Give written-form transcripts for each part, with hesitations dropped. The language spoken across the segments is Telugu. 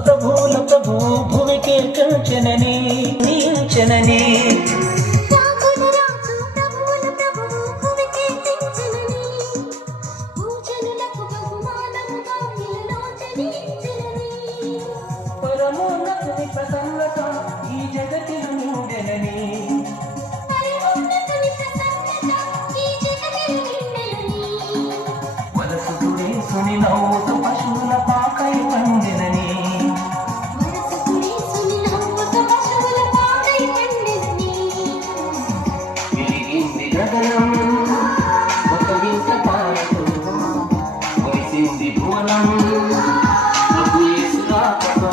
ప్రభువుల ప్రభు భూమికే కంచెనని నీంచెనని పరమోన్నతుని ప్రసన్నత ఈ జగతిలో నిండెనని వలసుకుడే సుని నవ్వుతూ పశువుల పాకై పండినని ఒక వింత పాటతో మురిసింది భువనం ప్రభు యేసు రాకతో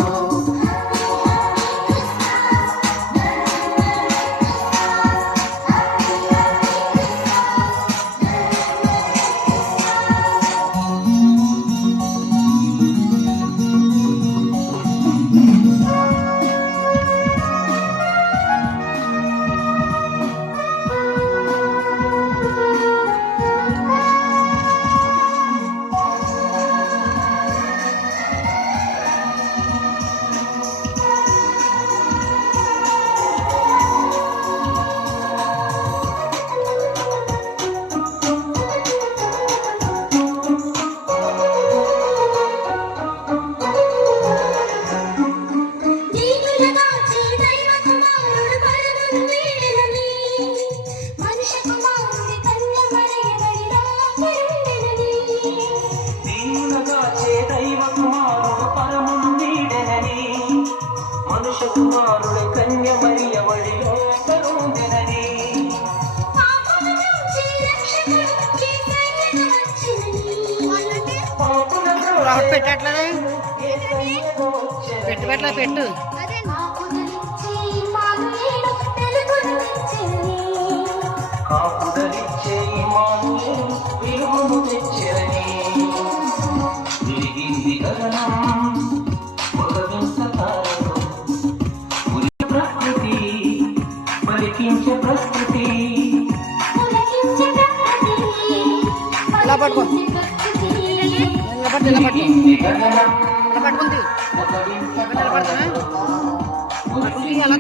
కుమారుడు కన్య మరియ వడిలో కరుందెనని పెట్టు కాపుదలిచ్చే ఇమానుయేలు వెలుగును తెచ్చెనని విరిగింది గగనం ఒక వింత తారతో ప్రకృతి పలికించే ప్రకృతి ఇలా పట్టుకో విరిగింది గగనం పట్టుకుంది ఒక వింత ఎలా